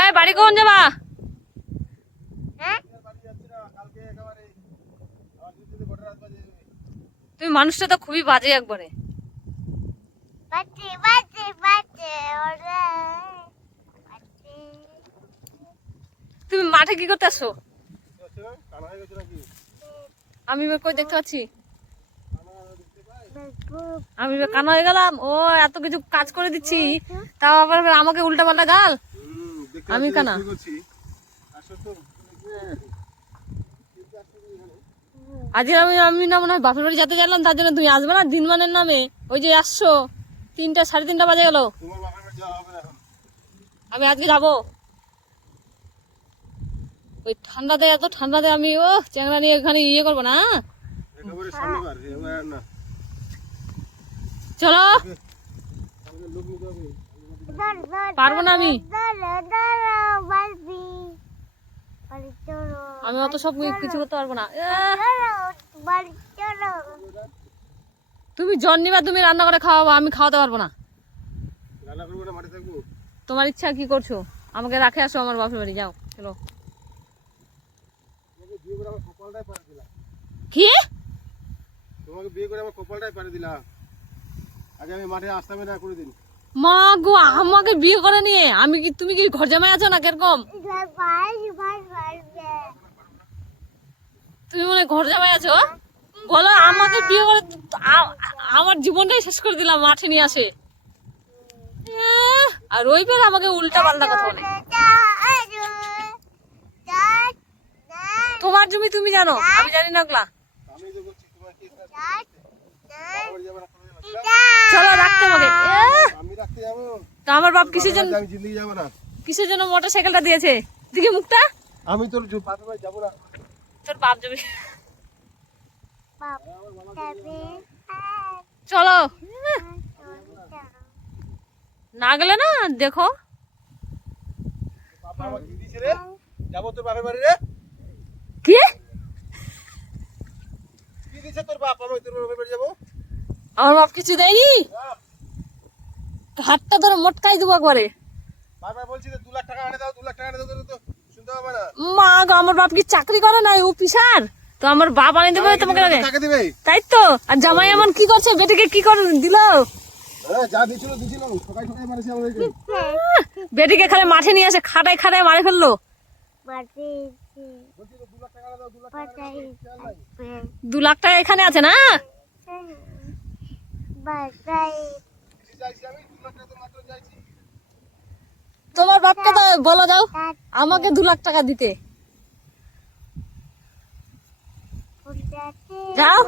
এই বাড়ি কোন যাবা? তুমি মানুষটা তো খুবই বাজে একবারে। তুমি মাঠে কি করতে আসো? আমি কই দেখতে পাচ্ছি? আমি কানা হয়ে গেলাম? ও এত কিছু কাজ করে দিচ্ছি, তাও আবার আমাকে উল্টা পাল্টা গাল। আমি কানা? আজ আমি না মনে হয় বাপের বাড়ি যেতে গেলাম, তার জন্য তুমি আসবে না দিনমানের নামে। ওই যে আসছো 3টা 3:30 বাজে গেল। আমি আজকে যাবো ওই ঠান্ডাতে, এত ঠান্ডাতে আমি ও চ্যাংড়া নিয়ে ওখানে ইয়ে করবো না। চলো, পারবো না আমি। আমি অত সব কিছু করতে পারবো না। তুমি জন নিবা, তুমি রান্না করে খাওয়াবো, আমি খাওয়াতে পারবো না। তোমার ইচ্ছা, কি করছো? আমাকে রাখে আসো আমার বাপের বাড়ি, যাও চলো। কি? তোমাকে বিয়ে করে আমার কপালটাই পাড়ি দিলাম। আগে আমি মাঠে আসতাম না কোনোদিন। মা গো, আমাকে বিয়ে করে নিয়ে আমি কি, তুমি কি ঘর জামাই আছো না কিরকম? তুমি মনে হয় ঘর জামাই আছো? বলো, আমাকে বিয়ে করে আমার জীবনটাই শেষ করে দিলাম মাঠে নিয়ে আসে। আর ওই বের আমাকে উল্টা পাল্টা কথা বলে। তোমার জমি তুমি জানো, আমি জানি না ওগুলা। চলো রাখতে আমাকে। তো আমার বাপ কিসের জন্য, কিসের জন্য মোটরসাইকেলটা দিয়েছে? দিকে মুখটা। আমি তোর বাপের বাড়ি যাবো না। তোর বাপ যাবে। চলো না গেলে না দেখো। যাবো তোর বাপের বাড়ি রে। কি কি দিছে তোর বাপ? আমি তোর বাপের বাড়ি যাবো। আমার বাপ কিছু দেয়নি, হাতটা ধরে মটকাই দেবো একবারে। বারবার বলছি যে 2 লাখ টাকা এনে দাও, 2 লাখ টাকা এনে দাও, তো শুনতে হবে না। মা গো, আমার বাপ কি চাকরি করে না, অফিসার? তো আমার বাপ আনি দেবে তোমাকে আগে, তাই তো। আর জামাই এমন কি করছে, বেটিকে কি করে দিল? যা দিছিল দিছিল, ঠকাই ঠকাই মারছে আমাদেরকে। বেটিকে খালি মাঠে নিয়ে আসে খাটাই খাটাই মারে ফেললো। 2 লাখ টাকা এখানে আছে না? তোমার বাপকে তো বলো, যাও আমাকে 2 লাখ টাকা দিতে। যাও।